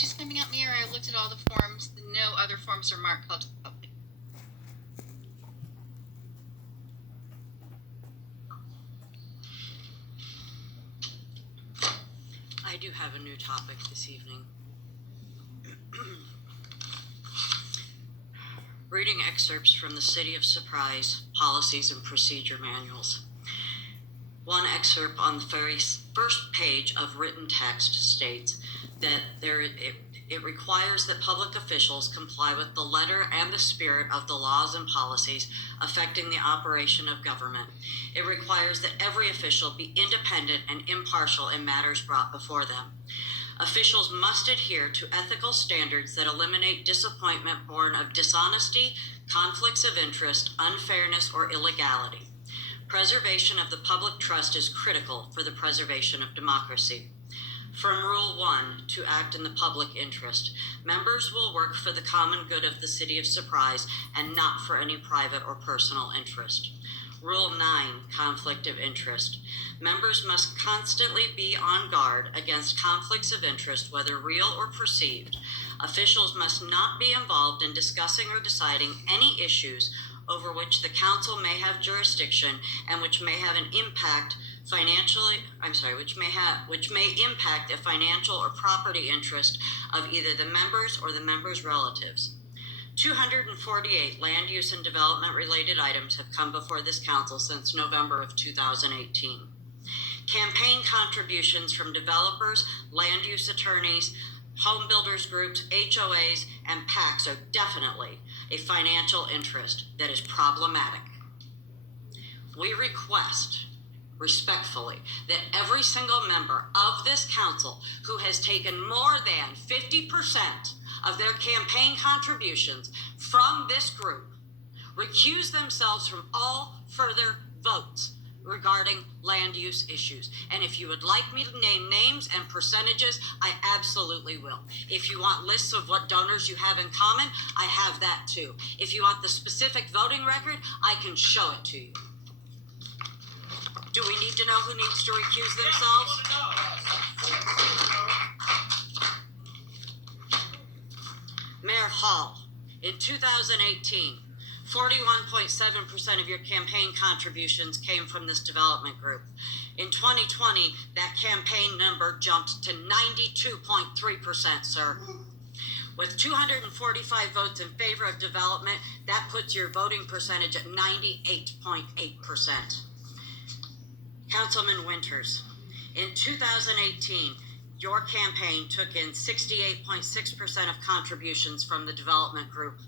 she's coming up, Mayor, I looked at all the forms. No other forms are marked called to the public. I do have a new topic this evening. Reading excerpts from the City of Surprise Policies and Procedure Manuals. One excerpt on the very first page of written text states that it requires that public officials comply with the letter and the spirit of the laws and policies affecting the operation of government. It requires that every official be independent and impartial in matters brought before them. Officials must adhere to ethical standards that eliminate disappointment born of dishonesty, conflicts of interest, unfairness, or illegality. Preservation of the public trust is critical for the preservation of democracy. From Rule 1, to act in the public interest, members will work for the common good of the City of Surprise and not for any private or personal interest. Rule 9, conflict of interest. Members must constantly be on guard against conflicts of interest, whether real or perceived. Officials must not be involved in discussing or deciding any issues over which the council may have jurisdiction and which may have an impact which may impact a financial or property interest of either the members or the members' relatives. 248 land use and development related items have come before this council since November of 2018. Campaign contributions from developers, land use attorneys, home builders groups, HOAs, and PACs are definitely a financial interest that is problematic. We request respectfully that every single member of this council who has taken more than 50% of their campaign contributions from this group recuse themselves from all further votes regarding land use issues. And if you would like me to name names and percentages, I absolutely will. If you want lists of what donors you have in common, I have that too. If you want the specific voting record, I can show it to you. Do we need to know who needs to recuse themselves? Mayor Hall, in 2018, 41.7% of your campaign contributions came from this development group. In 2020, that campaign number jumped to 92.3%, sir. With 245 votes in favor of development, that puts your voting percentage at 98.8%. Councilman Winters, in 2018, your campaign took in 68.6% of contributions from the development group.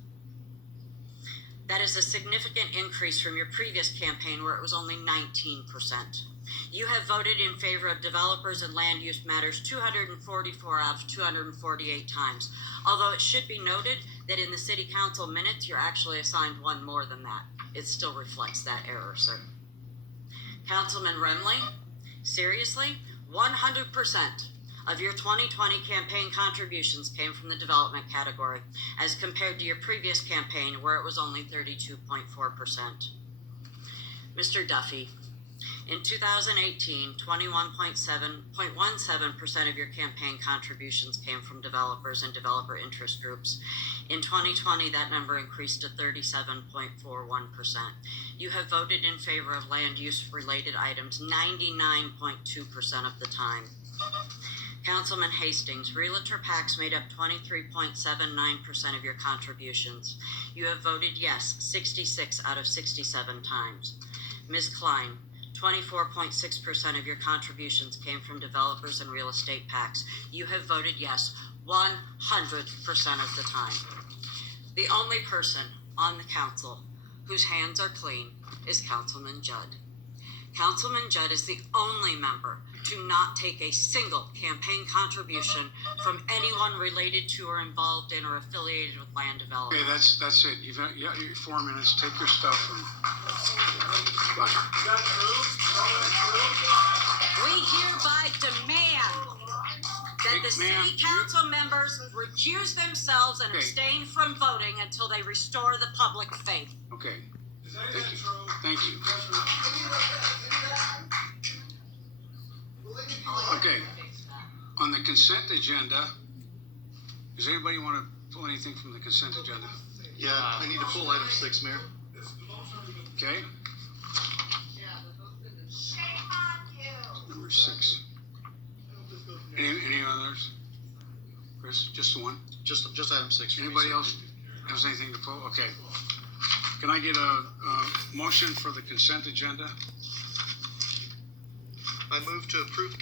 That is a significant increase from your previous campaign where it was only 19%. You have voted in favor of developers and land use matters 244 out of 248 times. Although it should be noted that in the city council minutes, you're actually assigned one more than that. It still reflects that error, sir. Councilman Remley, seriously, 100% of your 2020 campaign contributions came from the development category, as compared to your previous campaign where it was only 32.4%. Mr. Duffy, in 2018, 21.17% of your campaign contributions came from developers and developer interest groups. In 2020, that number increased to 37.41%. You have voted in favor of land use related items 99.2% of the time. Councilman Hastings, realtor PACs made up 23.79% of your contributions. You have voted yes 66 out of 67 times. Ms. Klein, 24.6% of your contributions came from developers and real estate PACs. You have voted yes 100% of the time. The only person on the council whose hands are clean is Councilman Judd. Councilman Judd is the only member to not take a single campaign contribution from anyone related to or involved in or affiliated with land development. Okay, that's it. You've got 4 minutes. Take your stuff. We hereby demand that the city council members recuse themselves and abstain from voting until they restore the public faith. Okay. Thank you. Okay. On the consent agenda, Does anybody want to pull anything from the consent agenda? Yeah, I need to pull item 6, Mayor. Okay? Number 6. Any others? Chris, just the one? Just item 6. for me, Anybody sir. else has anything to pull? Okay. Can I get a motion for the consent agenda? I move to approve the